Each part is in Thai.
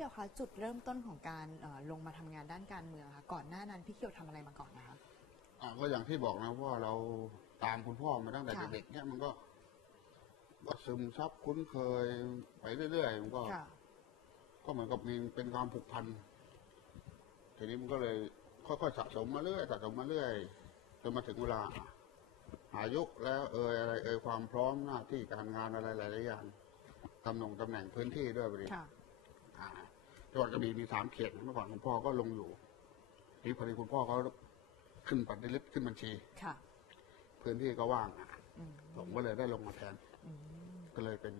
คียวคะจุดเริ่มต้นของการเอ่อลงมาทำงานด้านการเมืองค่ะก่อนหน้านั้นพี่เคียวทำอะไรมาก่อนนะคะอ่าก็อย่างที่บอกนะว่าเราตามคุณพ่อมาตั้งแต่ค่ะเด็กๆเนี่ยมันก็ก็ซึมซับคุ้นเคยไปเรื่อยๆมันก็ค่ะก็เหมือนกับมีเป็นความผูกพันทีนี้มันก็เลยค่อยๆสะสมมาเรื่อยสะสมมาเรื่อยจนมาถึงเวลาอายุแล้วเอ่ยอะไร เอ่ยความพร้อมหน้าที่การงานอะไรหลายๆอย่างตำแหน่งตำแหน่งพื้นที่ด้วยพอดีค่ะอ่า จังหวัดกระบี่มีสามเขตเมื่อก่อนคุณพ่อก็ลงอยู่ทีนี้พอดีคุณพ่อเขาขึ้นปฏิริษีขึ้นบัญชี ค่ะ พื้นที่ก็ว่างอะอืมผมก็เลยได้ลงมาแทน อืมก็เลยเป็น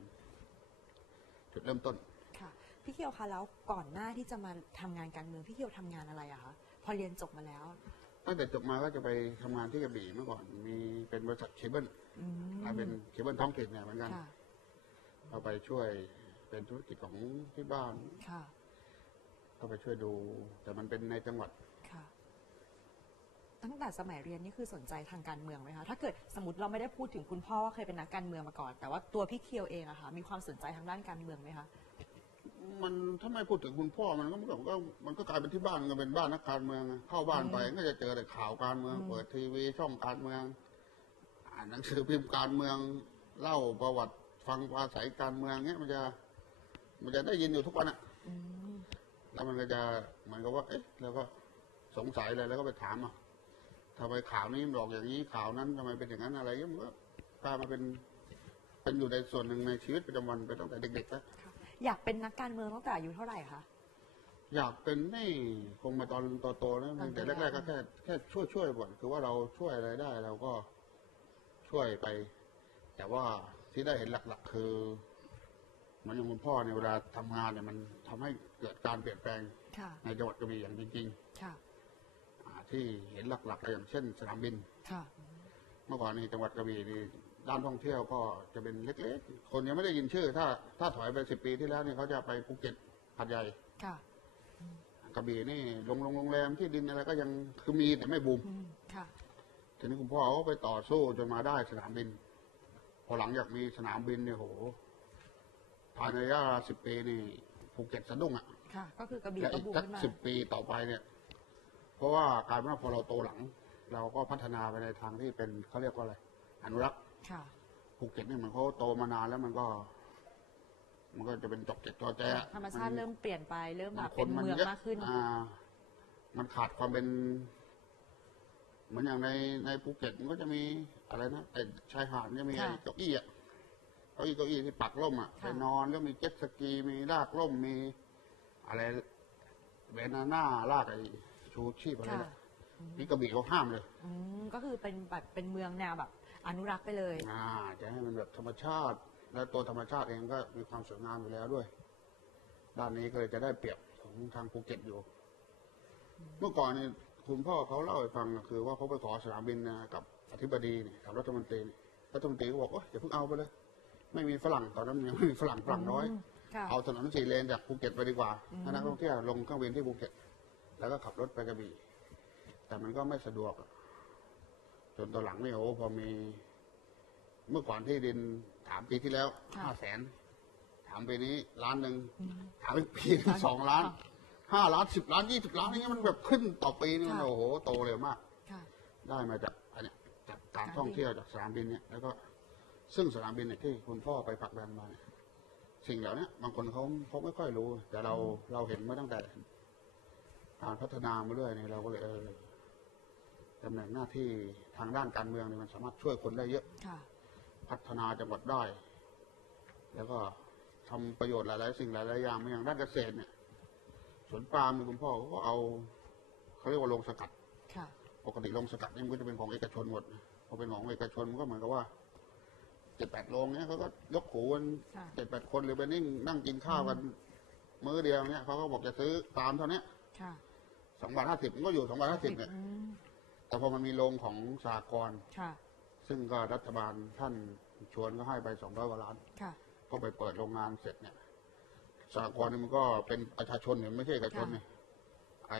จุดเริ่มต้น ค่ะ พี่เคียวคะแล้วก่อนหน้าที่จะมาทำงานการเมืองพี่เคียวทำงานอะไรอะคะพอเรียนจบมาแล้ว ตั้งแต่จบมาก็จะไปทำงานที่กระบี่เมื่อก่อน มีเป็นบริษัทเคเบิลอืมอ่าเป็นเคเบิลท้องถิ่นเนี่ยเหมือนกันค่ะเราไปช่วยเป็นธุรกิจของที่บ้าน ค่ะ ก็ไปช่วยดู แต่มันเป็นในจังหวัดค่ะ ตั้งแต่สมัยเรียนนี่คือสนใจทางการเมืองไหมคะถ้าเกิดสมมติเราไม่ได้พูดถึงคุณพ่อว่าเคยเป็นนักการเมืองมาก่อน แต่ว่าตัวพี่เคียวเองอะค่ะ มีความสนใจทางด้านการเมืองไหมคะมันถ้าไม่พูดถึงคุณพ่อมันก็มันก็ก็มันก็กลายเป็นที่บ้านมันก็เป็นบ้านนักการเมืองเข้าบ้านไปก็จะเจอแต่ข่าวการเมืองอืมเปิดทีวีช่องการเมือง อ่านหนังสือพิมพ์การเมือง เล่าประวัติฟังปราศัยการเมืองเนี้ยมันจะ มันจะได้ยินอยู่ทุกวันอะอืม แล้วมันก็จะเหมือนกับว่า เอ๊ะ แล้วก็สงสัยเลยแล้วก็ไปถามอะทำไมข่าวนี้มันบอกอย่างนี้ข่าวนั้นทำไมเป็นอย่างนั้นอะไรเงี้ยมันก็กลายมาเป็นเป็นอยู่ในส่วนหนึ่งในชีวิตประจำวันไปตั้งแต่เด็กๆแล้วค่ะอยากเป็นนักการเมืองตั้งแต่อายุเท่าไหร่คะอยากเป็นนี่คงมาตอนโตๆนะตอนโตแต่แรกๆก็แค่แค่ช่วยช่วยๆก่อนคือว่าเราช่วยอะไรได้เราก็ช่วยไป แต่ว่าที่ได้เห็นหลัก ๆ คือ เหมันอย่างคุณพ่อเนี่ยเวลาทำงานเนี่ยมันทำให้เกิดการเปลี่ยนแปลงค่ะในจังหวัดกระบี่อย่างจริงค่ะๆอ่าที่เห็นหลักๆอย่างเช่นสนามบินค่ะเมื่อก่อนนี้จังหวัดกระบี่นี่ด้านท่องเที่ยวก็จะเป็นเล็กๆ คนยังไม่ได้ยินชื่อ ถ้าถ้าถอยไปสิบปีที่แล้วนี่เขาจะไปภูเก็ตหัดใหญ่ค่ะกระบี่นี่โรงโรงโรงแรมที่ดินอะไรก็ยังคือมีแต่ไม่บูมอืมค่ะทีนี้คุณพ่อเขาก็ไปต่อสู้จนมาได้สนามบิน พอหลังจากมีสนามบินเนี่ยโห ภายในระยะสิบปีนี่ภูเก็ตสะดุ้งอะค่ะ ก็คือกระบี่และก็อีกบูมสักขึ้นมาสิบปีต่อไปเนี่ย เพราะว่ากลายเป็นว่าพอเราโตหลัง เราก็พัฒนาไปในทางที่เป็นเขาเรียกว่าอะไร อนุรักษ์ค่ะ ภูเก็ตเนี่ยมันเขาโตมานานแล้วมันก็ มันก็จะเป็นจอกเจ็ดจอแจธรรมชาตินเริ่มเปลี่ยนไปเริ่มแบบคเป็นนมันเมืองเยอะมากขึ้น อ่า มันขาดความเป็น เหมือนอย่างในในภูเก็ตมันก็จะมีอะไรนะไอ้ชายหาดเนี่ยมีไอ้เก้าอี้อะเก้าอี้เก้าอี้ที่ปักร่มอะไปนอนแล้วมีเจ็ตสกีมีลากร่มมี อะไรเบนาน่าลากไอ้ชูชีพอะไรค่ะนะนี่กระบี่เขาห้ามเลย อืมก็คือเป็นแบบเป็นเมืองแนวแบบ อนุรักษ์ไปเลย อ่า จะให้มันแบบธรรมชาติ และตัวธรรมชาติเองก็มีความสวยงามอยู่แล้วด้วย ด้านนี้ก็เลยจะได้เปรียบของทางภูเก็ตอยู่ เมื่อก่อนนี่คุณพ่อเขาเล่าให้ฟังก็คือว่าเขาไปขอสนามบินนะกับอธิบดีนี่กับรัฐมนตรีนี่รัฐมนตรีก็บอกว่าอย่าเพิ่งเอาไปเลย ไม่มีฝรั่งตอนนั้นยังไม่มีฝรั่งฝรั่งน้อยอืมค่ะ เอาถนนสี่เลนจากภูเก็ตไปดีกว่าให้นักท่องเที่ยวลงเครื่องบินที่ภูเก็ต แล้วก็ขับรถไปกระบี่ แต่มันก็ไม่สะดวกอะจนตอนหลังนี่โอ้พอมี เมื่อก่อนที่ดินถามปีที่แล้วค่ะ ห้าแสนถามปีนี้ล้านหนึ่งอืมถามอีกปีหนึ่งสองล้านค่ะห้าล้านสิบล้านยี่สิบล้านอย่างเงี้ยมันแบบขึ้นต่อปีนี่มันค่ะโอ้โหโตเร็วมาก ค่ะ ได้มาจากอันเนี้ยจากการการท่องเที่ยวจากสนามบินเนี่ยแล้วก็ ซึ่งสนามบินเนี่ยที่คุณพ่อไปผลักดันมาเนี่ยสิ่งเหล่านี้บางคนเขาเขาไม่ค่อยรู้ แต่เราเราเห็นมาตั้งแต่การพัฒนามาเรื่อยเนี่ยเราก็เลยเออตำแหน่งหน้าที่ทางด้านการเมืองเนี่ยมันสามารถช่วยคนได้เยอะค่ะพัฒนาจังหวัดได้ แล้วก็ทำประโยชน์หลายๆ สิ่งหลายๆอย่างมาอย่างด้านเกษตรเนี่ยสวนปาล์มเนี่ยคุณพ่อเขาก็เอาเขาเรียกว่าโรงสกัดค่ะปกติโรงสกัดนี่มันก็จะเป็นของเอกชนหมดนะพอเป็นของเอกชนมันก็เหมือนกับว่าเจ็ดแปดโรงเนี้ยเขาก็ยกหูกันค่ะ เจ็ดแปดคนหรือไปนิ่งนั่งกินข้าวกัน มื้อเดียวเนี้ยเขาก็บอกจะซื้อตามเท่านี้ค่ะสองบาทห้าสิบมันก็อยู่สองบาทห้าสิบเนี่ยอืมแต่พอมันมีโรงของสหกรณ์ค่ะ ซึ่งก็รัฐบาลท่านชวนก็ให้ไปสองร้อยกว่าล้าน ค่ะ ก็ไปเปิดโรงงานเสร็จเนี่ยสหกรณ์นี่มันก็เป็นประชาชนเนี่ยไม่ใช่เอกชนเนี่ยไอ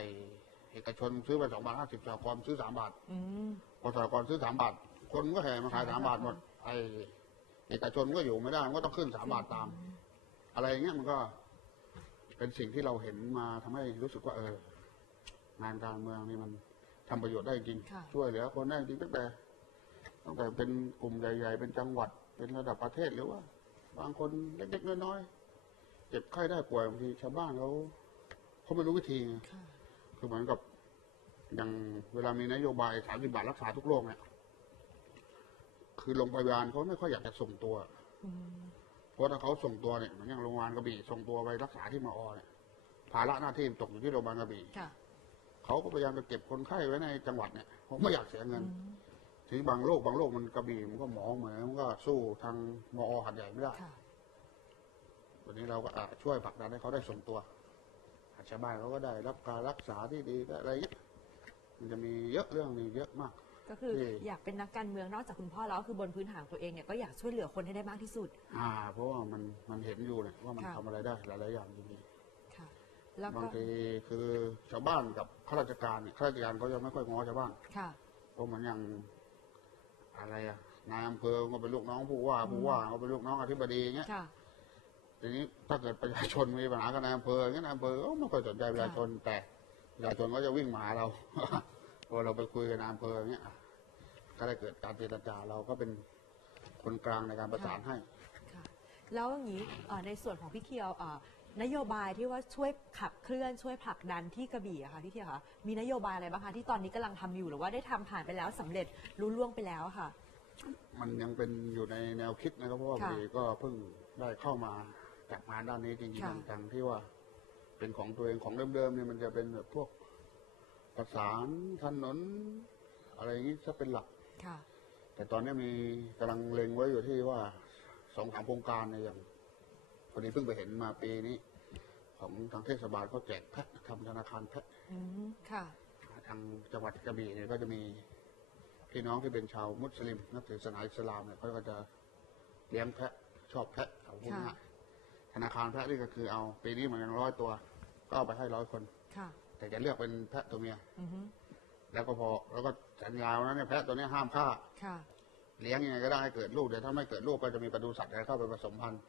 เอกชนซื้อไปสองบาทห้าสิบสหกรณ์ซื้อสามบาท อืม พอสหกรณ์ซื้อสามบาท คนก็แห่มาขายสามบาทหมด ไอ เอกชนก็อยู่ไม่ได้มันก็ต้องขึ้นสามบาทตาม อะไรอย่างเงี้ยมันก็ เป็นสิ่งที่เราเห็นมาทำให้รู้สึกว่า เออ งานการเมืองนี่มันทำประโยชน์ได้จริงค่ะช่วยเหลือคนได้จริงตั้งแต่ตั้งแต่เป็นกลุ่มใหญ่ๆ เป็นจังหวัด เป็นระดับประเทศหรือว่า บางคนเล็กๆน้อยๆเจ็บไข้ได้ป่วยบางทีชาวบ้านเขาเขาไม่รู้วิธีไงค่ะคือเหมือนกับอย่างเวลามีนโยบายสามสิบบาทรักษาทุกโรคเนี่ย คือโรงพยาบาลเขาไม่ค่อยอยากจะส่งตัวอืมเพราะถ้าเขาส่งตัวเนี่ยเหมือนอย่างโรงพยาบาลกระบี่ส่งตัวไปรักษาที่มอเนี่ยภาระหน้าที่มันตกอยู่ที่โรงพยาบาลกระบี่ค่ะเขาก็พยายามจะเก็บคนไข้ไว้ในจังหวัดเนี่ยผมไม่อยากเสียเงินอืมทีนี้บางโรคบางโรคมันกระบี่มันก็หมอเหมือนมันก็สู้ทางมอหัดใหญ่ไม่ได้ค่ะวันนี้เราก็อะช่วยผลักดันให้เขาได้ส่งตัวชาวบ้านเขาก็ได้รับการรักษาที่ดีได้อะไรเงี้ยมันจะมีเยอะเรื่องนี้เยอะมาก ก็คือนี่ อยากเป็นนักการเมืองนอกจากคุณพ่อแล้วก็คือบนพื้นฐานของตัวเองเนี่ยก็อยากช่วยเหลือคนให้ได้มากที่สุด อ่า เพราะว่ามันมันเห็นอยู่เนี่ยว่ามันค่ะ ทำอะไรได้หลายๆอย่างจริงค่ะ แล้วๆก็บางทีคือชาวบ้านกับข้าราชการเนี่ยข้าราชการเขายังไม่ค่อยง้อชาวบ้าน ค่ะ เพราะเหมือนอย่างอะไรอะนายอำเภอก็เป็นลูกน้องผู้ว่าผู้ว่าก็เป็นลูกน้องอธิบดีเงี้ย ค่ะ ทีนี้ถ้าเกิดประชาชนมีปัญหากับนายอำเภออย่างเงี้ยนายอำเภอก็ไม่ค่อยสนใจประชาชนแต่ประชาชนก็จะวิ่งมาหาเรา พอเราไปคุยกับนายอำเภออย่างเงี้ยอะ ก็ได้เกิดการเจรจาเราก็เป็นคนกลางในการประสานให้ ค่ะแล้วอย่างนี้เอ่อในส่วนของพี่เคียวเอ่อนโยบายที่ว่าช่วยขับเคลื่อนช่วยผลักดันที่กระบี่อะค่ะพี่เคียวคะมีนโยบายอะไรบ้างคะที่ตอนนี้กำลังทำอยู่หรือว่าได้ทำผ่านไปแล้วสำเร็จรู้ล่วงไปแล้วอะค่ะ มันยังเป็นอยู่ในแนวคิดนะครับเพราะว่าพค่ะอดีก็เพิ่งได้เข้ามาจับงานด้านนี้จริงค่ะ ๆจังๆที่ว่า เป็นของตัวเองของเดิมๆเนี่ยมันจะเป็นแบบพวกประสานถนน อะไรอย่างนี้จะเป็นหลักค่ะ แต่ตอนนี้มีกำลังเล็งไว้อยู่ที่ว่าสองสามโครงการเนี่ยอย่างพอดีเพิ่งไปเห็นมาปีนี้ ของทางเทศบาลเขาแจกแพ็คทำธนาคารแพ็คอืมค่ะทางจังหวัดกระบี่เนี่ยก็จะมีพี่น้องที่เป็นชาวมุสลิมนับถือศาสนาอิสลามเนี่ยเขาก็จะเลี้ยงแพะชอบแพะเอาพวกนี้ค่ะธนาคารแพะนี่ก็คือเอาปีนี้มันยังร้อยตัว ก็เอาไปให้ร้อยคนค่ะแต่จะเลือกเป็นแพะตัวเมียอือฮึแล้วก็พอแล้วก็ สัญญาว่าเนี่ยแพะตัวเนี้ยห้ามฆ่า ค่ะ เลี้ยงยังไงก็ได้ให้เกิดลูกเดี๋ยวถ้าไม่เกิดลูกก็จะมีปศุสัตว์อะไรเข้าไปผสมพันธุ์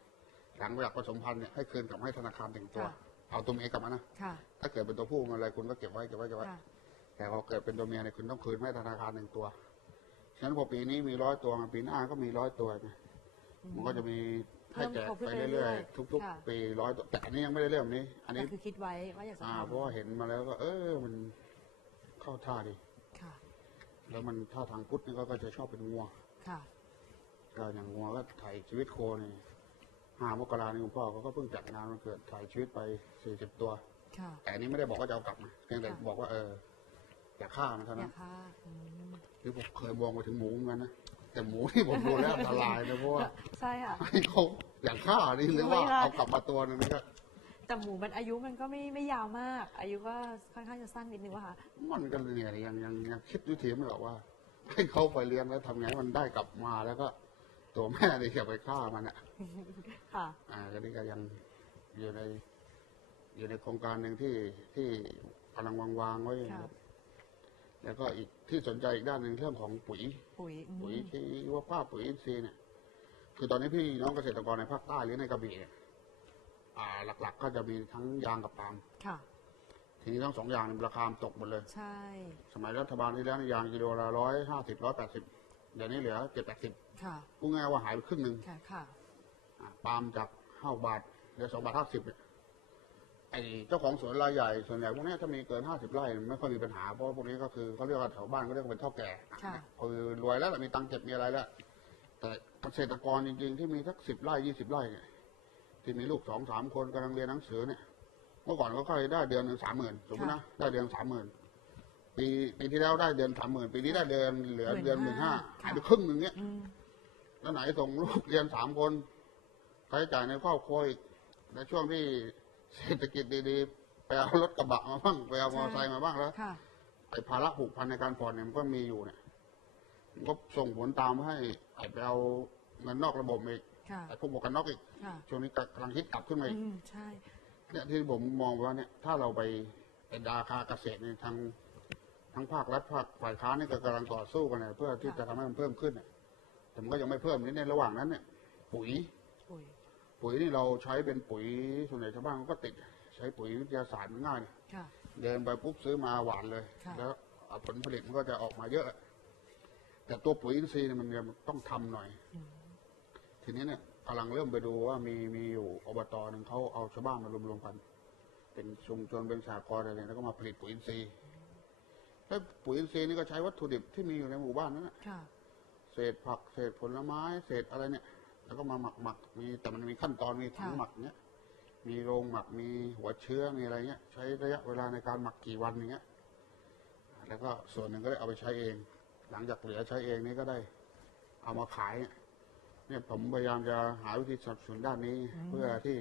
หลังจากผสมพันธุ์เนี่ยให้คืนกลับให้ธนาคารหนึ่งตัว ค่ะเอาตัวเมียกลับมานะค่ะ ถ้าเกิดเป็นตัวผู้มันอะไรคุณก็เก็บไว้เก็บไว้เก็บไว้ ค่ะ แต่พอเกิดเป็นตัวเมียเนี่ยคุณต้องคืนให้ธนาคารหนึ่งตัว ฉะนั้นพอปีนี้มีร้อยตัวปีหน้าก็มีร้อยตัวไงมันก็จะมีให้แจกไปเรื่อยๆ ทุก ค่ะ ๆ ปีร้อยตัว แต่อันนี้ยังไม่ได้เริ่มนี้ อันแต่นี้ คือคิดไว้ว่าอยากจะอ่าทำเพราะว่าเห็นมาแล้วก็ เออ มันเข้าท่าดีค่ะ แล้วมันท่าทางพุทธนี่ก็ก็จะชอบเป็นงัวค่ะก็อย่างงัวก็ถ่ายชีวิตโคนี่ห้ามกรานี่คุณพ่อเขาก็เพิ่งจัดงานวันเกิดถ่ายชีวิตไปสี่สิบตัวค่ะแต่อันนี้ไม่ได้บอกว่าจะเอากลับนะเพียงแต่ค่ะบอกว่าเอออย่าฆ่ามันเท่าอนั้ยานกค่ะอืมหรือผมเคยมองไปถึงหมูเหมือนกันนะแต่หมูที่ผมดูแล้วอันตรายนะเพราะว่าใช่ค่ะให้เขาอย่างฆ่านี่หรือว่าไม่ได้เอากลับมาตัวหนึงนี่ก็ แต่หมูมันอายุมันก็ไม่ไม่ยาวมาก อายุก็ค่อนข้างจะสั้นนิดนึงว่าค่ะมันก็เหนื่อยยังยังยังคิดวิธีไม่ออกว่า ให้เขาไปเลี้ยงแล้วทำไงให้มันได้กลับมาแล้วก็ ตัวแม่นี่อย่าไปฆ่ามันอะ ค่ะ อ่าก็นี่ก็ยังอยู่ใน อยู่ในโครงการหนึ่งที่ที่กำลังวางวางๆไว้นะคค่ะรับแล้วก็อีกที่สนใจอีกด้านหนึ่งเรื่องของปุ๋ย ปุ๋ยอืมปุ๋ยชีวภาพปุ๋ยอินทรีย์เนี่ย คือตอนนี้พี่น้องเกษตรกรในภาคใต้หรือในกระบี่เนี่ย อ่าหลัก ๆ ก็จะมีทั้งยางกับปาล์มค่ะ ทีนี้ทั้งสองอย่างเนี่ยราคามันตกหมดเลย ใช่ สมัยรัฐบาลที่แล้วเนี่ยยางกิโลละร้อยห้าสิบร้อยแปดสิบเดี๋ยวนี้เหลือเจ็ดแปดสิบค่ะ พูดง่ายๆว่าหายไปครึ่งหนึ่งค่ะ ค่ะ อ่าปาล์มจากห้าบาทเหลือสองบาทห้าสิบไอ้เจ้าของสวนรายใหญ่ส่วนใหญ่พวกเนี้ยถ้ามีเกินห้าสิบไร่ไม่ค่อยมีปัญหาเพราะว่าพวกนี้ก็คือเขาเรียกว่าแถวบ้านเขาเรียกว่าเป็นเท่าแก่ค่ะ คือรวยแล้วล่ะมีตังค์เก็บมีอะไรแล้วแต่เกษตรกรจริง ๆ ที่มีสักสิบไร่ยี่สิบไร่เนี่ย ที่มีลูกสองสามคนกำลังเรียนหนังสือเนี่ย เมื่อก่อนเขาเคยได้เดือนหนึ่งสามหมื่นสมมตินะได้เดือนสามหมื่นปีปีที่แล้วได้เดือนสามหมื่นปีนี้ได้เดือนเหลือเดือนหมื่นห้า15,000หายไปครึ่งหนึ่งเนี่ยอืมแล้วไหนส่งลูกเรียนสามคนค่าใช้จ่ายในครอบครัวอีกในช่วงที่เศรษฐกิจดีๆ ไปเอารถกระบะมาบ้างไปเอามอเตอร์ไซค์มาบ้างแล้วค่ะไอ้ภาระผูกพันในการผ่อนเนี่ยมันก็มีอยู่เนี่ยมันก็ส่งผลตามให้ไอ้ไปเอาเงินนอกระบบอีก ค่ะไอ้พวกหมวกกันน็อกอีกค่ะช่วงนี้กำลังฮิตกลับขึ้นมาอีก อืมใช่ เนี่ยที่ผมมองว่าเนี่ยถ้าเราไปเป็นราคาเกษตรในทางทั้งภาครัฐภาคฝ่ายค้านนี่ก็กำลังต่อสู้กันเนี่ยเพื่อที่จะทำให้มันเพิ่มขึ้นเนี่ยแต่มันก็ยังไม่เพิ่มนี่ในระหว่างนั้นเนี่ยปุ๋ย ปุ๋ย ปุ๋ยนี่เราใช้เป็นปุ๋ยส่วนใหญ่ชาวบ้านเขาก็ติด ใช้ปุ๋ยวิทยาศาสตร์มันง่ายนะค่ะ เดินไปปุ๊บซื้อมาหวานเลย ค่ะ แล้วผลผลิตมันก็จะออกมาเยอะ แต่ตัวปุ๋ยอินทรีย์เนี่ยมันยังต้องทำหน่อย ทีนี้เนี่ยกำลังเริ่มไปดูว่ามีมีอยู่อบตหนึ่งเขาเอาชาวบ้านมารวมๆกัน เป็นชุมชนเป็นสากลอะไรเนี่ยแล้วก็มาผลิตปุ๋ยอินทรีย์แล้วปุ๋ยอินทรีย์นี่ก็ใช้วัตถุดิบที่มีอยู่ในหมู่บ้านนั่นแหละค่ะเศษผักเศษผลไม้เศษอะไรเนี่ย แล้วก็มาหมักหมักมีแต่มันมีขั้นตอนมีถังค่ะหมักเนี้ยมีโรงหมักมีหัวเชื้อมีอะไรเงี้ย ใช้ระยะเวลาในการหมักกี่วันอย่างเงี้ยแล้วก็ส่วนหนึ่งก็ได้เอาไปใช้เอง หลังจากเหลือใช้เองนี่ก็ได้ เอามาขายเนี่ย ผมพยายามจะหาวิธีสนับสนุนด้านนี้ เพื่อที่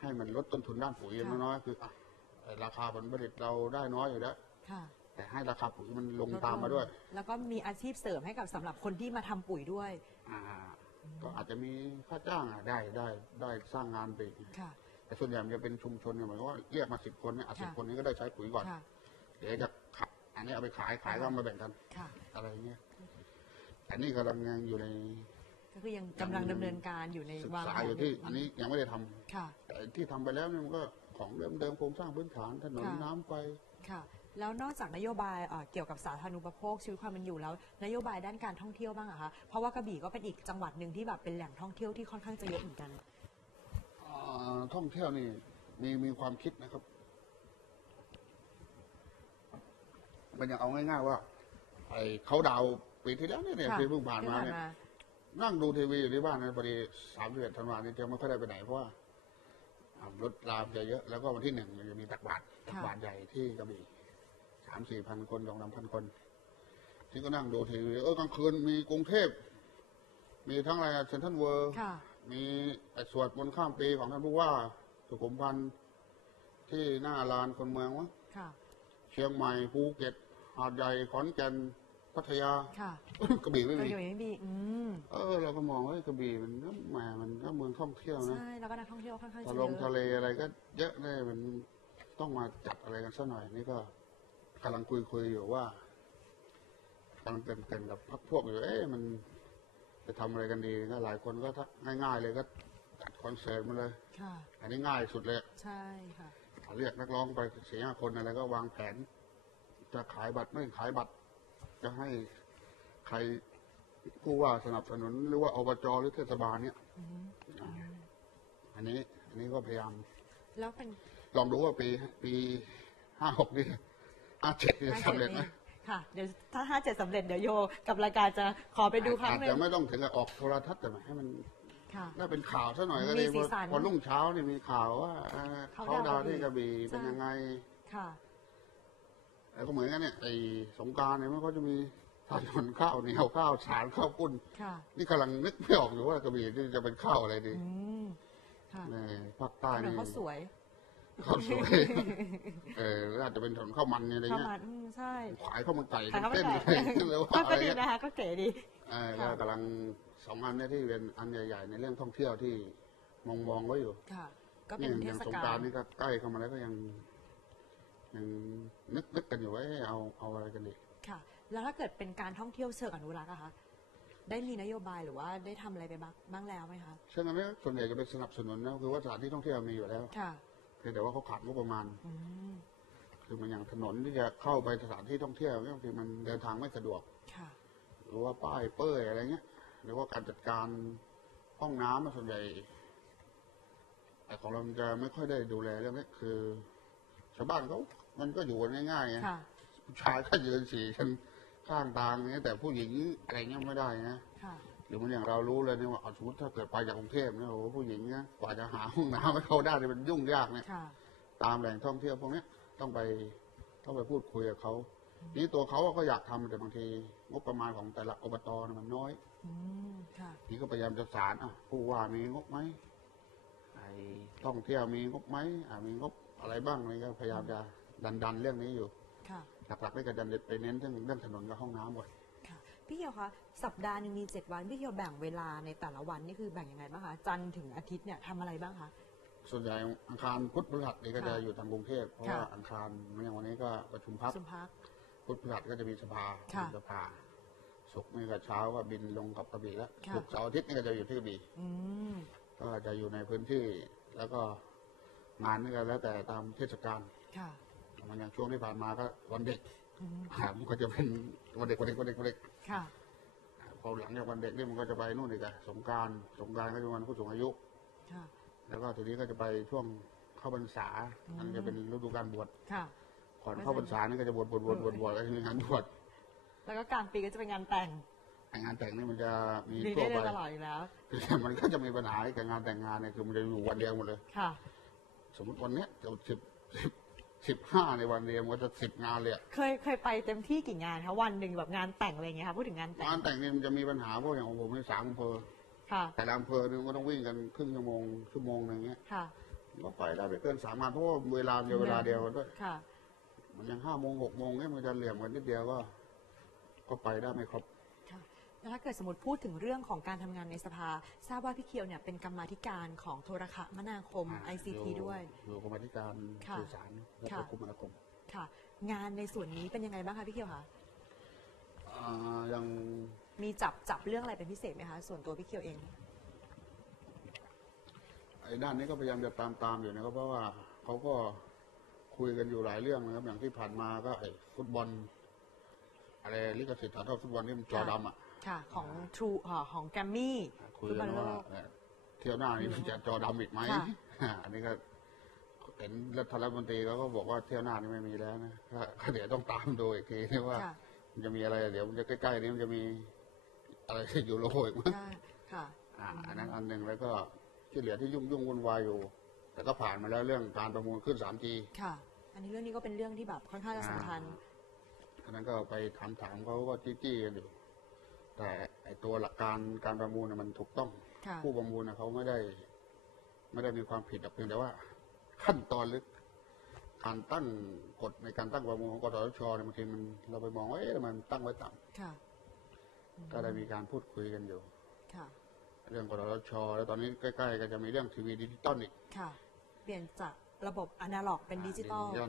ให้มันลดต้นทุนด้านปุ๋ยอย่างน้อยๆคืออะไอ้ราคาผลผลิตเราได้น้อยอยู่แล้วค่ะ แต่ให้ราคาปุ๋ยมันลงตามมาด้วย แล้วก็มีอาชีพเสริมให้กับสำหรับคนที่มาทำปุ๋ยด้วย อ่า ก็อาจจะมีค่าจ้างอะได้ได้ได้สร้างงานไปอีกค่ะแต่ส่วนใหญ่มันจะเป็นชุมชนเนี่ยหมายความว่าเรียกมาสิบคนเนี่ยสิบค่ะคนนี้ก็ได้ใช้ปุ๋ยก่อนค่ะเดี๋ยวจะขับ อันนี้เอาไปขายขายก็เอามาแบ่งกันค่ะอะไรเงี้ยอันนี้กำลังยังอยู่ใน ก็คือยังกำลังดำเนินการอยู่ในศึกวางษาแผนอยู่ที่อันนี้ยังไม่ได้ทำค่ะ แต่ที่ทำไปแล้วเนี่ยมันก็ของเดิมเดิมๆโครงสร้างพื้นฐานถนนค่ะ น้ำไฟ ค่ะ แล้วนอกจากนโยบายเอ่อเกี่ยวกับสาธารณูปโภคชีวิตความเป็นอยู่แล้ว นโยบายด้านการท่องเที่ยวบ้างอะคะ เพราะว่ากระบี่ก็เป็นอีกจังหวัดหนึ่งที่แบบเป็นแหล่งท่องเที่ยวที่ค่อนข้างจะเยอะเหมือนกัน อ่าท่องเที่ยวนี่มีมีความคิดนะครับ มันยังเอาง่ายๆว่า ไอ้เขาดาวน์ปีที่แล้วเนี่ยเนี่ยค่ะที่เพิ่งผ่านมาที่เนี่ยนั่ งดูทีวีอยู่ที่บ้านนะพอดีสามสิบเอ็ดธันวานี่จะไม่ค่อยได้ไปไหนเพราะว่าอ่ารถรามจะเยอะ แล้วก็วันที่หนึ่งมันจะมีตักบาตรตักบาตรใหญ่ที่กระบี่สามสี่พันคนสองสามพันคน ที่ก็นั่งดูทีวีเออกลางคืนมีกรุงเทพ มีทั้งอะไรเซนทรัลเวิร์ค่ะ มีไอ้สวดมนต์ข้ามปีของท่านผู้ว่า สุขุมพันธ์ที่หน้าลานคนเมืองวะค่ะ เชียงใหม่ภูเก็ตหาดใหญ่ขอนแก่น พัทยาค่ะกระบี่ไม่ก็มีอยู่ไม่มีอืมเออเราก็มองว่ากระบี่มันก็แหมมันก็เมืองท่องเที่ยวนะใช่แล้วก็นักท่องเที่ยวค่อนข้างทะจะลเยงทะอะเลอะไรก็เยอะเลยมันต้องมาจัดอะไรกันสักหน่อยนี่ก็กำลังคุยคุยๆอยู่ว่ากำลังเกินเกินกับพักพวกอยู่เอ๊ะมันจะทำอะไรกันดีก็หลายคนก็ทักง่ายๆเลยก็จัดคอนเสิร์ตมาเลยค่ะอันนี้ง่ายสุดเลยใช่ค่ะเรียกนักร้องไปสี่ห้าคนอะไรก็วางแผน จะขายบัตรไม่ขายบัตร จะให้ใครผู้ว่าสนับสนุนหรือว่าอบจหรือเทศบาลเนี่ยอ่าอันนี้ อันนี้ก็พยายาม แล้วเป็นลองดูว่าปีปีห้าหกนี่ห้าเจ็ดจะสำเร็จไหมค่ะ เดี๋ยวถ้าห้าเจ็ดสำเร็จเดี๋ยวโย กับรายการจะขอไปดูครั้งอาจหนึ่จะงไม่ต้องถึงกับออกโทรทัศน์แต่ให้มันค่ะได้เป็นข่าวซะหน่อยก็มีดีสีสันพอรุ่งเช้านี่มีข่าวว่าเอ่อเขาเขาดาวดาวที่กกระระบี่บี่เป็นใช่ยังไงค่ะ แล้วก็เหมือนกันเนี่ยไอ้สงกรารเนี่ยมันก็จะมีถนนข้าวเหนียวข้าวสารข้าวปุ้น ค่ะ นี่กำลังนึกไม่ออกอยู่ว่ากระบี่นี่จะเป็นข้าวอะไรดีอืม ค่ะในภาคใต้ถนนนี่ เขาสวยข้าวสวย เออน่าจะเป็นถนนข้าวมันเนี่ยอะไรเข้าเงี้ย มาอืมใช่ ขายข้าวมันไก่แต่เขาไม่เต้นใส่ๆหรือว่าก็อะไรดีเงี้ยนะคะก็เก๋ดี เออแล้วกำลังสองอันเนี่ยที่เป็นอันใหญ่ ๆ ในเรื่องท่องเที่ยวที่มองมองๆไว้อยู่ค่ะ ก็เป็นี่นเทอย่างศสงกากรารลนี่ก็ใกล้เข้ามาแล้วก็ยัง ยังนึกนึกกันอยู่ว่าเอ๊ะเอาเอาอะไรกันดีค่ะ แล้วถ้าเกิดเป็นการท่องเที่ยวเชิงอนุรักษ์อะคะได้มีนโยบายหรือว่าได้ทำอะไรไปบ้างบ้างแล้วไหมคะซึ่งอันนี้ส่วนใหญ่จะเป็นสนับสนุนนะคือว่าสถานที่ท่องเที่ยวมีอยู่แล้วค่ะเพียงแต่ว่าเขาขาดงบประมาณ อืมคือมันอย่างถนนที่จะเข้าไปสถานที่ท่องเที่ยวเนี่ยบางทีมันเดินทางไม่สะดวก ค่ะ หรือว่าป้ายเป้ยอะไรเงี้ยหรือว่าการจัดการห้องน้ำอะส่วนใหญ่ไอ้ของเรามันจะไม่ค่อยได้ดูแลเรื่องนี้คือชาวบ้านเขา มันก็อยู่กันง่ายๆไงค่ะ ผู้ชายก็ยืนสีกันข้างทางเงี้ยแต่ผู้หญิงอะไรเงี้ยไม่ได้นะค่ะ หรือมันอย่างเรารู้เลยเนี่ยว่าเอาสมมติถ้าเกิดไปจากกรุงเทพเนี่ยโอ้โหผู้หญิงเนี่ยกว่าจะหาห้องน้ำให้เขาได้เนี่ยมันยุ่งยากเนี่ย ค่ะ ตามแหล่งท่องเที่ยวพวกเนี้ยต้องไปต้องไปพูดคุยกับเขา นี่ตัวเขาก็อยากทำแต่บางทีงบประมาณของแต่ละอบตเนี่ยมันน้อย อืม ค่ะ นี่ก็พยายามจะสารอะผู้ว่ามีงบไหมไอ้ท่องเที่ยวมีงบไหมอ่ามีงบอะไรบ้างนี่ก็พยายามจะ ดันดันๆเรื่องนี้อยู่ค่ะหลักๆก็จะดันไปเน้นเรื่องเรื่องถนนกับห้องน้ำก่อนค่ะพี่เกียวคะสัปดาห์หนึ่งมีเจ็ดวันพี่เกียวแบ่งเวลาในแต่ละวันนี่คือแบ่งยังไงบ้างคะจันทร์ถึงอาทิตย์เนี่ยทำอะไรบ้างคะส่วนใหญ่อังคารพุธพฤหัสนี่ก็จะค่ะอยู่ทางกรุงเทพเพราะค่ะว่าอังคารเมื่ออย่างวันนี้ก็ประชุมพักสุภาพพุธพฤหัสก็จะมีสภาค่ะสภาศุกร์นี่ก็เช้าก็บินลงกับกระบี่แล้วค่ะศุกร์เสาร์อาทิตย์นี่ก็จะอยู่ที่กระบี่อืมก็จะอยู่ในพื้นที่แล้วก็งานนี่ก็แล้วแต่ตามเทศกาลค่ะ มันอย่างช่วงที่ผ่านมาก็วันเด็กอืมอ่ามันก็จะเป็นวันเด็กวันเด็กวันเด็กวันเด็กค่ะพอหลังจากวันเด็กนี่มันก็จะไปนู่นอีกอะสงกรารสงกรารก็จะวันผู้สูงอายุค่ะแล้วก็ทีนี้ก็จะไปช่วงเข้าพรรษาอืมอันนจะเป็นฤดูการบวชค่ะก่อนเข้าพรรษานี่ก็จะบวชบวชบวชบวชบวชแล้วจะมีงานบวชแล้วก็กลางปีก็จะเป็นงานแต่งไอ้งานแต่งนี่มันจะมีมีทั่วได้ไปตลอดอยู่แล้วแต่มันก็จะมีปัญหากับงานแต่งงานเนี่ยคือมันจะอยู่วันเดียวหมดเลยค่ะ สมมติวันเนี้ยจะสิบสิบ สิบห้าในวันเดียวมันก็จะสิบงานเลยอะเคยเคยไปเต็มที่กี่งานคะวันหนึ่งแบบงานแต่งอะไรอย่างเงี้ยค่ะพูดถึงงานแต่งงานแต่งนี่มันจะมีปัญหาเพราะอย่างของผมนี่สามอำเภอค่ะแต่ละอำเภอนี่มันก็ต้องวิ่งกันครึ่งชั่วโมงชั่วโมงหนึงเงี้ยค่ะก็ไปได้ไม่เกินสามงานเพราะว่าเวลาเดียวเวลาเดียวกันด้วยค่ะมันยังห้าโมงหกโมงเนี่ยมันจะเหลื่อมกันนิดเดียวก็ก็ไปได้ไม่ครบค่ะแล้ว ถ้าเกิดสมมติพูดถึงเรื่องของการทำงานในสภา ทราบว่าพี่เคียวเนี่ยเป็นกรรมาธิการของโทรคมนาคม อ่า ICT ด้วย อยู่กรรมาธิการค่ะ สื่อสารและค่ะควบคุมมนาคมค่ะ งานในส่วนนี้เป็นยังไงบ้างคะพี่เคียวคะ อ่ายังมีจับจับเรื่องอะไรเป็นพิเศษไหมคะ ส่วนตัวพี่เคียวเอง ไอ้ด้านนี้ก็พยายามจะตามตามอยู่นะครับ เพราะว่าเขาก็คุยกันอยู่หลายเรื่องนะครับ อย่างที่ผ่านมาก็ไอ้ฟุตบอล อะไรลิขสิทธิ์ถ่ายทอดฟุตบอลที่มันจอดำอะ ค่ะของ True อ่าของแกรมมี่คุยฟุตบกัอนลโลว่ากเอ่อเที่ยวหน้านี้มันจะจอดำอีกไหมค่ะอ่าอันนี้ก็เห็นรัฐมนตรีเขาก็บอกว่าเที่ยวหน้านี้ไม่มีแล้วนะก็ก็เดี๋ยวต้องตามดูอีกทีนะว่าค่ะมันจะมีอะไรเดี๋ยวมันจะใกล้ๆนี้มันจะมีอะไรอยู่โลอีกมั้งใช่ค่ะอ่าอันนั้นอันหนึ่งแล้วก็ที่เหลือที่ยุ่งยุ่งวุ่นวายอยู่ แต่ก็ผ่านมาแล้วเรื่องการประมูลขึ้น 3G ค่ะ อันนี้เรื่องนี้ก็เป็นเรื่องที่แบบค่อนข้างจะสำคัญอันนั้นก็ไปถามถามเขาก็จี้ๆกันอยู่ แต่ไอตัวหลักการการประมูลน่ะมันถูกต้องค่ะผู้ประมูลน่ะเขาไม่ได้ ไม่ได้มีความผิดหรอกเพียงแต่ว่า ขั้นตอนหรือการตั้งกฎในการตั้งประมูลของกสทชเนี่ยบางทีมันเราไปมองว่าเอ๊ะทำไมมันตั้งไว้ต่ค่ะำก็ได้มีการพูดคุยกันอยู่ค่ะเรื่องกสทชแล้วตอนนี้ใกล้ๆก็จะมีเรื่องทีวีดิจิตอลอีกค่ะเปลี่ยนจากระบบอนาล็อกเป็นดิจิตอลา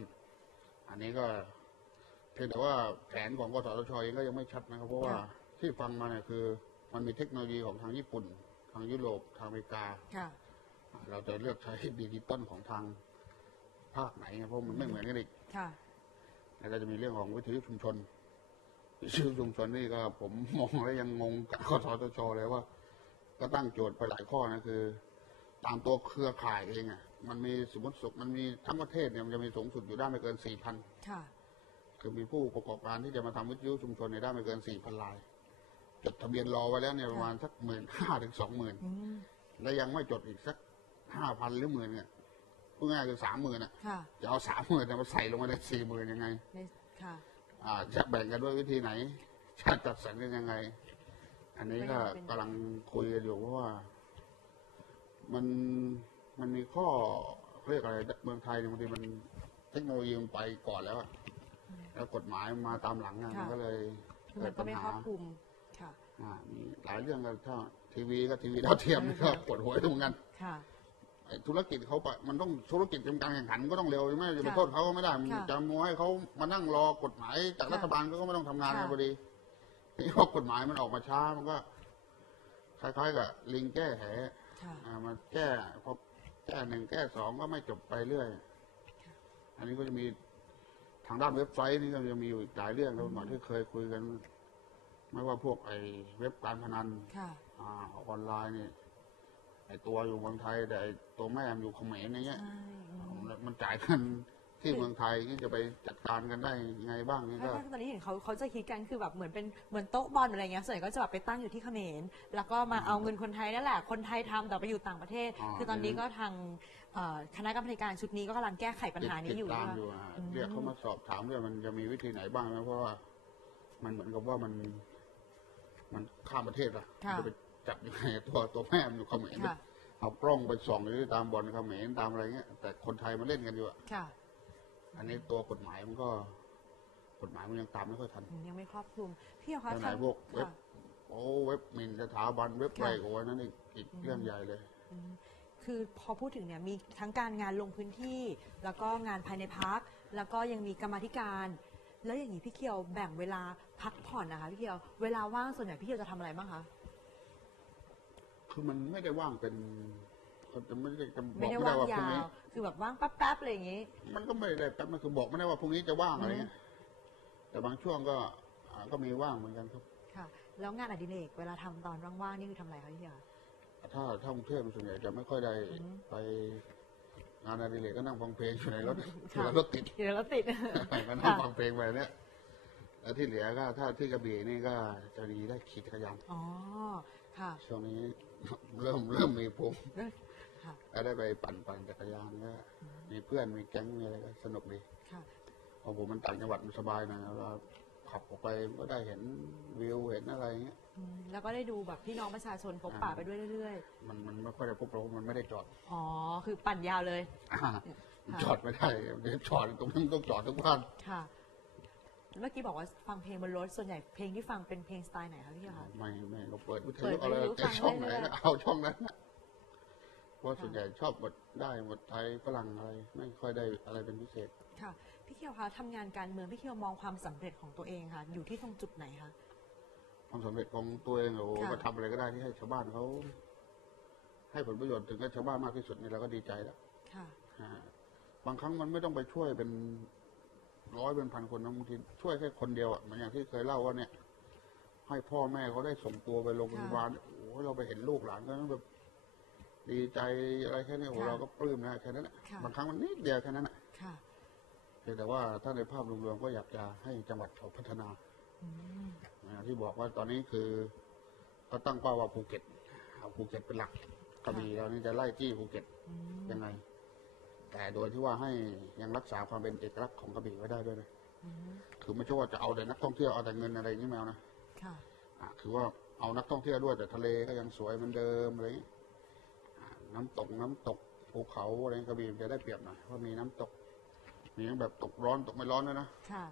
อันนี้ก็เพียงแต่ว่าแผนของกสทชเองก็ยังไม่ชัดนะครับเพราะว่าค่ะ ที่ฟังมาเนี่ยคือ มันมีเทคโนโลยีของทางญี่ปุ่น ทางยุโรปทางอเมริกา ค่ะ เราจะเลือกใช้ดิจิตอลของทางภาคไหนเนี่ยเพราะมันไม่เหมือนกันอีกค่ะ แล้วก็จะมีเรื่องของวิทยุชุมชนวิทยุชุมชนนี่ก็ผมมองแล้วยังงงกับกสทชเลยว่า ก็ตั้งโจทย์ไปหลายข้อนะคือ ตามตัวเครือข่ายเองอะ มันมีสมมติสุมันมีทั้งประเทศเนี่ยมันจะมีสูงสุดอยู่ได้ไม่เกินสี่พันค่ะ คือมีผู้ประกอบการที่จะมาทำวิทยุชุมชนเนี่ยได้ไม่เกินสี่พันราย จดทะเบียนรอไว้แล้วเนี่ยประมาณสักหมื่นห้าถึงสองหมื่นอืมและยังไม่จดอีกสักห้าพันหรือหมื่นเนี่ยพูดง่ายๆคือสามหมื่นอะค่ะ จะเอาสามหมื่นมาใส่ลงมาในสี่หมื่นยังไง ในค่ะ อ่าจะแบ่งกันด้วยวิธีไหน จะจัดสรรกันยังไง อันนี้ก็กำลังคุยกันอยู่เพราะว่า มันมันมีข้อเรียกอะไรเมืองไทยเนี่ยบางทีมันเทคโนโลยีมันไปก่อนแล้วอะแล้วกฎหมายมาตามหลังอะมันก็เลยคือเกิมัดนก็ปัญไม่คหารอบคลุมค่ะอ่า มีหลายเรื่องกันถ้าทีวีก็ทีวีดาวเทียมนี่ก็ปวดหัวเหมือนกันค่ะไอ้ธุรกิจเขาปะมันต้องธุรกิจเป็นการแข่งขันก็ต้องเร็วใช่ไหมจะไปค่ะโทษเขาก็ไม่ได้มันค่ะจะมัวให้เขามานั่งรอกฎหมายจากค่ะรัฐบาลเขาก็ไม่ต้องทำงานค่ะกันพอดีนี่พอกฎหมายมันออกมาช้ามันก็คล้ายๆกับลิงแก้แหค่ะอ่ามาแก้พอแก้หนึ่งแก้สองก็ไม่จบไปเรื่อย อันนี้ก็จะมีทางด้านเว็บไซต์นี่ก็จะมีอยู่อีกหลายเรื่องแล้วหน่อยที่เคยคุยกัน ไม่ว่าพวกไอ้เว็บการพนันค่ะอ่าออนไลน์นี่ไอ้ตัวอยู่เมืองไทยแต่ไอ้ตัวแม่มันอยู่เขมรอย่างเงี้ย ใช่อืม มันจ่ายกันที่เมืองไทยนี่จะไปจัดการกันได้ยังไงบ้างนี่ใช่ก็ ใช่ตอนนี้เห็นเขาเขาจะคิดกันคือแบบเหมือนเป็นเหมือนโต๊ะบอลอะไรเงี้ยส่วนใหญ่ก็จะแบบไปตั้งอยู่ที่เขมรแล้วก็มาเอาเงินคนไทยนั่นแหละคนไทยทำแต่ไปอยู่ต่างประเทศอ่าคือตอนนี้ก็ทางเอ่อคณะกรรมการชุดนี้ก็กำลังแก้ไขปัญหานี้อยู่ติดตามว่าอยู่อะอืม เรียกเขามาสอบถามด้วยมันจะมีวิธีไหนบ้างนะเพราะว่า มันเหมือนกับว่ามัน มันข้ามประเทศอะค่ะ จะไปจับยังไงตัวตัวแม่มันอยู่เขมรค่ะ เอากล้องไปส่องอยู่ที่ตามบอลเขมรตามอะไรเงี้ย แต่คนไทยมาเล่นกันอยู่อะค่ะอันนี้ตัวกฎหมายมันก็กฎหมายมันยังตามไม่ค่อยทัน อืมยังไม่ครอบคลุม พี่เอาคะแล้วไหนทางพวกเว็บ ค่ะ โอ้เว็บหมินสถาบันเว็บค่ะ อะไรโอ้ยนั่นอีกอีกเรื่องใหญ่เลย อืมคือพอพูดถึงเนี่ยมีทั้งการงานลงพื้นที่ แล้วก็งานภายในพัก แล้วก็ยังมีกรรมาธิการ แล้วอย่างนี้พี่เคียวแบ่งเวลาพักผ่อนนะคะพี่เคียวเวลาว่างส่วนใหญ่พี่เคียวจะทำอะไรบ้างคะ คือมันไม่ได้ว่างเป็นเขาจะไม่ได้จะบไม่อกได้ไม่ได้ว่างว่าพรุ่งยานี้ ว คือแบบว่างแป๊บๆอะไรอย่างงี้ มันก็ไม่ได้แป๊บมันคือบอกไม่ได้ว่าพรุ่งนี้จะว่างอะไรเงี้ยแต่บางช่วงก็อ่าก็มีว่างเหมือนกันครับ ค่ะ แล้วงานอดิเรกเวลาทำตอนว่างๆนี่คือทำอะไรคะพี่เขียว ถ้าถ้ากรุงเทพส่วนใหญ่จะไม่ค่อยได้อืม ไป งานอดิเรกก็นั่งฟังเพลงอยู่ในรถค่ะอยู่ในรถติดเดี๋ยวเราติด ก็นั่งฟังเพลงไปเนี่ยแล้วที่เหลือก็ถ้าที่กระบี่นี่ก็จะดีได้ขี่จักรยานอ๋อ ค่ะช่วงนี้ เริ่มเริ่มมีภูมิค่ะ แล้วได้ไปปั่นปั่นจักรยานก็มีเพื่อนมีแก๊งมีอะไรก็สนุกดีค่ะพอผมมันต่างจังหวัดมันสบายหนะเรา ขับออกไปก็ได้เห็นวิวเห็นอะไรเงี้ย อืมแล้วก็ได้ดูแบบพี่น้องประชาชนพบป่าไปด้วยเรื่อยมันมันไม่ค่อยได้พบเรามันไม่ได้จอด ๆ อ๋อ คือปั่นยาวเลยอ่าจอดไม่ได้เดี๋ยวจอดตรงนั้นต้องจอดทุกบ้านค่ะ เมื่อกี้บอกว่าฟังเพลงบนรถ ส่วนใหญ่เพลงที่ฟังเป็นเพลงสไตล์ไหนคะพี่เขียวคะ ไม่ไม่เราเปิดวิทเปิยุดอะไรวิทยุแต่ฟังช่องไหนเรื่อยๆก็เอาช่องนั้นน่ะเพ ราะส่วนใหญ่ชอบหมดได้หมดไทยฝรั่งอะไร ไม่ค่อยได้อะไรเป็นพิเศษ ค่ะ พี่เขียวคะทำงานการเมืองพี่เขียวมองความสำเร็จของตัวเองค่ะ อยู่ที่ตรงจุดไหนคะ ความสำเร็จของตัวเองโอ้โหค่ะก็ทำอะไรก็ได้ที่ให้ชาวบ้านเขาให้ผลประโยชน์ถึงกับชาวบ้านมากที่สุดนี่เราก็ดีใจแล้วค่ะ อ่าบางครั้งมันไม่ต้องไปช่วยเป็นร้อยเป็นพันคนนะบางทีช่วยแค่คนเดียวอะเหมือนอย่างที่เคยเล่าว่าเนี่ย ให้พ่อแม่เขาได้ส่งตัวไปโรงพยาบาลโอ้โหเราไปเห็นลูกหลานก็แบบ ดีใจอะไรแค่นี้โอ้โหค่ะเราก็ปลื้มนะแค่นั้นแหละค่ะ บางครั้งมันนิดเดียวแค่นั้นแหละค่ะเพียงแต่ว่าถ้าในภาพรวมๆก็อยากจะให้จังหวัดเขาพัฒนาอืมนะที่บอกว่าตอนนี้คือก็ตั้งเป้าว่าภูเก็ตเอาภูเก็ตเป็นหลักกระบี่เรานี่จะไล่จี้ภูเก็ตอืมยังไง แต่โดยที่ว่าให้ยังรักษาความเป็นเอกลักษณ์ของกระบี่ไว้ได้ด้วยนะอืมคือไม่ใช่ว่าจะเอาแต่นักท่องเที่ยวเอาแต่เงินอะไรอย่างนี้แมวนะ ค่ะ อะคือว่าเอานักท่องเที่ยวด้วยแต่ทะเลก็ยังสวยเหมือนเดิมอะไรอย่างนี้อะ น้ำตกน้ำตกภูเขาอะไรกระบี่มันจะได้เปรียบหน่อยเพราะมีน้ำตก มีทั้งแบบตกร้อนตกไม่ร้อนด้วยนะค่ะ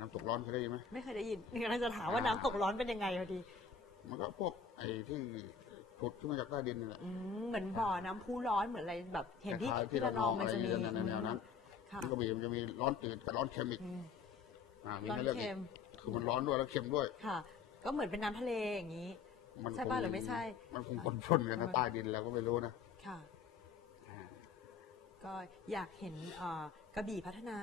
น้ำตกร้อนเคยได้ยินไหมไม่เคยได้ยินนี่กำลังจะถามว่าน้ำตกร้อนเป็นยังไงพอดี มันก็พวกไอ้ที่ผุดขึ้นมาจากใต้ดินนี่แหละอืมเหมือนบ่อน้ำพุร้อนเหมือนอะไรแบบ เห็นที่คล้ายๆที่ที่ระนองมันจะมีเรามองอะไรแนวๆนั้นค่ะที่กระบี่มันจะมีร้อนจืดกับร้อนเค็มอีกอืมอ่ามีร้อนให้เลือกอีเค็กมคือมันร้อนด้วยแล้วเค็มด้วยค่ะ ก็เหมือนเป็นน้ำทะเลอย่างนี้ มันใช่ป่ะหรือไม่ใช่ มันคงปนชนกันนะใต้ดินเราก็ไม่รู้นะค่ะ อ่า ก็อยากเห็นเอ่อกระบี่พัฒนา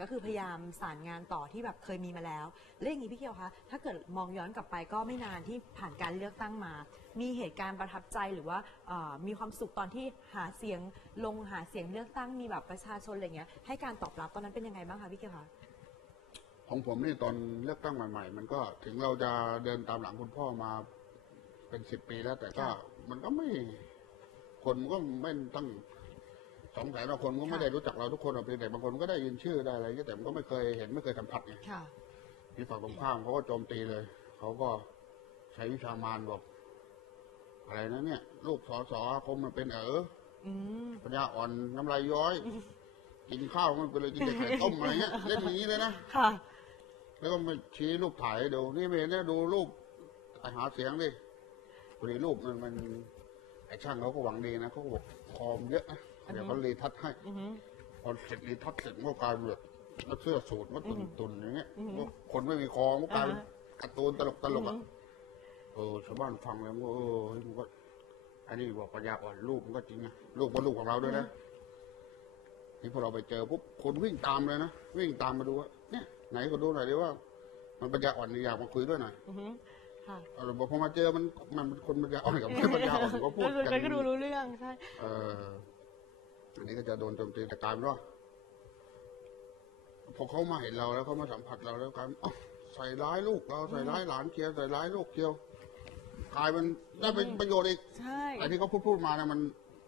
ก็คือพยายามสารงานต่อที่แบบเคยมีมาแล้วแล้วอย่างนี้พี่เคียวคะถ้าเกิดมองย้อนกลับไปก็ไม่นานที่ผ่านการเลือกตั้งมา มีเหตุการณ์ประทับใจหรือว่าเอ่อมีความสุขตอนที่หาเสียงลงหาเสียงเลือกตั้งมีแบบประชาชนอะไรเงี้ยให้การตอบรับตอนนั้นเป็นยังไงบ้างคะพี่เคียวคะ ของผมนี่ตอนเลือกตั้งใหม่ๆ มันก็ถึงเราจะเดินตามหลังคุณพ่อมา เป็นสิบปีแล้ว แต่ก็ค่ะมันก็ไม่คนมันก็ไม่ตั้งสองแสนคนก็ไม่ค่ะได้รู้จักเราทุกคนหรอกเพียงแต่บางคนก็ได้ยินชื่อได้อะไรเงี้ยแต่มันก็ไม่เคยเห็นไม่เคยสัมผัสไงค่ะที่ฝั่งตรงข้ามเขาก็โจมตีเลยเขาก็ใช้วิชามารบอก อะไรนะเนี่ย ลูกสอสอคมมันเป็นเอออืมปัญญาอ่อนน้ำลายย้อย กินข้าวมันไปเลยกินแต่ไข่ต้มอะไรเงี้ยเล่นอย่างนี้เลยนะค่ะ แล้วก็มาชี้รูปถ่ายให้ดูนี่ไม่เห็นนะดูรูปถ่ายหาเสียงดิพ อดีรูปมันมันไอ้ช่างเขาก็หวังดีนะเขาก็บอกคอมเยอะนะเดี๋ยวเขารีทัชให้อือหือ พอเสร็จรีทัชเสร็จมันก็กลายเป็นแบบแล้วเสื้อสูทมันตุนตุนๆอย่างเงี้ยอือหือคนไม่มีคอมันก็กลายเป็นอ่าฮะ การ์ตูนตลกตลกๆอือะอหือเออชาวบ้านฟังแล้วมันก็เออเฮ้ยมันก็อันนี้บอกปัญญาอ่อนลูกมันก็จริงนะลูกก็ลูกของเราด้วยนะนี่พอเราไปเจอปุ๊บคนวิ่งตามเลยนะวิ่งตามมาดูว่าเนี่ยไหนก็ดูหน่อยดิว่า มันปัญญาอ่อนนี่อยากมาคุยด้วยหน่อย อือหือค่ะ เออบอกพอมาเจอมันมันเป็นคนปัญญาอ่อนกับไม่ปัญญาอ่อนก็พูดก็กันก็ดูรู้เรื่องใช่เอออันนี้ก็จะโดนโจมตีแต่กลายเป็นว่าพอเขามาเห็นเราแล้วเขามาสัมผัสเราแล้วกลายเป็นอ้าวใส่ร้ายลูกเราใส่ร้ายหลานเคียวใส่ร้ายลูกเคียวกลายเป็นได้เป็นประโยชน์อีกใช่ไอ้ที่เขาพูดพูดมานะมัน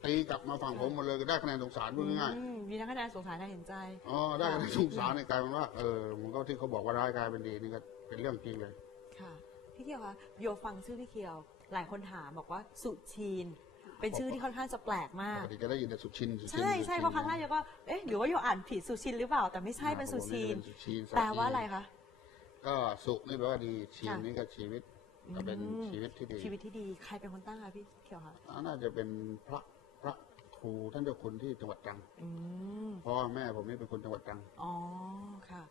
ตีกลับมาฝั่งผมหมดเลยก็ได้คะแนนสงสารพูดง่ายอืมมีทั้งคะแนนสงสารน่าเห็นใจๆอ๋อได้คะแนนสงสารในยกลายเป็นว่าเออมันก็ที่เขาบอกว่าร้ายกลายเป็นดีนี่ก็เป็นเรื่องจริงเลยค่ะ พี่เคียวคะโยฟังชื่อพี่เคียว หลายคนถามบอกว่าสุชีน เป็นชื่อที่ค่อนข้างจะแปลกมากปกติจะได้ยินแต่สุชินสุชินใช่ใช่สุชินเพราะครั้งแรกโยก็เอ๊ะหรือว่าโยอ่านผิดสุชินหรือเปล่าแต่ไม่ใช่เป็นสุชีนผมนี่เป็นสุชีนแปลว่าอะไรคะ ก็สุนี่แปลว่าดีชีนค่ะ นี่ก็ชีวิตก็เป็นอืมชีวิตที่ดีชีวิตที่ดีใครเป็นคนตั้งคะพี่เคียวคะน่าจะเป็นพระพระครูท่านเจ้าคุณที่จังหวัดตรังอืมเพราะว่าแม่ผมนี่เป็นคนจังหวัดตรังอ๋อค่ะ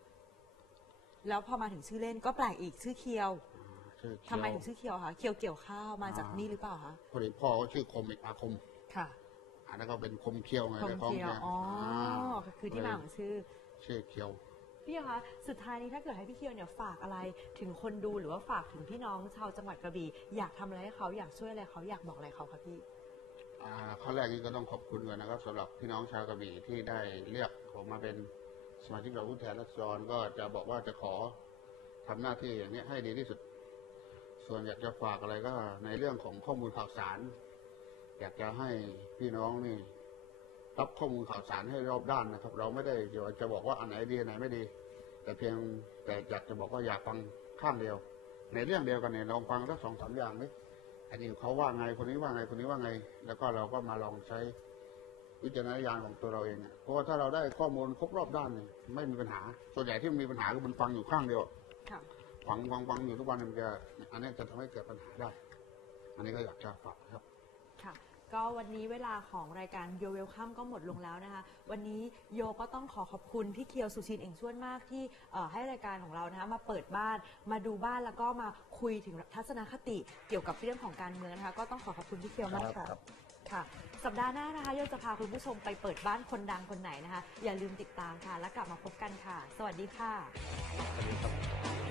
แล้วพอมาถึงชื่อเล่นก็แปลกอีกชื่อเคียว ชื่อเคียวทำไมถึงชื่อเคียวคะเคียวเกี่ยวข้าวมาจากนี่หรือเปล่าคะพอดีพ่อเขาชื่อคมอีกอาคม ค่ะ อันนั้นก็เป็นคมเคียวไงคมเลยของเคียวแกอ๋ออ่าคือที่มาของชื่อ ชื่อเคียวพี่เคียวคะสุดท้ายนี้ถ้าเกิดให้พี่เคียวเนี่ยฝากอะไรถึงคนดูหรือว่าฝากถึงพี่น้องชาวจังหวัดกระบี่อยากทำอะไรให้เขาอยากช่วยอะไรเขาอยากบอกอะไรเขาคะพี่อ่าข้อแรกนี้ก็ต้องขอบคุณก่อนนะครับสำหรับพี่น้องชาวกระบี่ที่ได้เลือกผมมาเป็นสมาชิกเราผู้แทนราษฎรก็จะบอกว่าจะขอทำหน้าที่อย่างนี้ให้ดีที่สุด ส่วนอยากจะฝากอะไรก็ในเรื่องของข้อมูลข่าวสาร อยากจะให้พี่น้องนี่รับข้อมูลข่าวสารให้รอบด้านนะครับ เราไม่ได้จะบอกว่าอันไหนดีอันไหนไม่ดี แต่เพียงแต่อยากจะบอกว่าอยากฟังข้างเดียว ในเรื่องเดียวกันเนี่ยลองฟังสักสองสามอย่างนี่อันนี้เขาว่าไงคนนี้ว่าไงคนนี้ว่าไง แล้วก็เราก็มาลองใช้วิจารณญาณของตัวเราเองเพราะว่าถ้าเราได้ข้อมูลครบรอบด้านเนี่ยไม่มีปัญหา ส่วนใหญ่ที่มีปัญหาคือมันฟังอยู่ข้างเดียว ค่ะฟังฟังฟังอยู่ทุกวันมันจะอันนี้จะทำให้เกิดปัญหาได้ อันนี้ก็อยากจะฝากครับ ค่ะ ก็วันนี้เวลาของรายการโยเวลคัมก็หมดลงแล้วนะคะ วันนี้โยก็ต้องขอขอบคุณพี่เคียวสุชินเองชวนมากที่เอ่อให้รายการของเรานะคะมาเปิดบ้านมาดูบ้านแล้วก็มาคุยถึงทัศนคติเกี่ยวกับเรื่องของการเมืองนะคะ ก็ต้องขอขอบคุณพี่เคียวมากค่ะครับค่ะสัปดาห์หน้านะคะโยจะพาคุณผู้ชมไปเปิดบ้านคนดังคนไหนนะคะ อย่าลืมติดตามค่ะ แล้วกลับมาพบกันค่ะ สวัสดีค่ะ สวัสดีครับ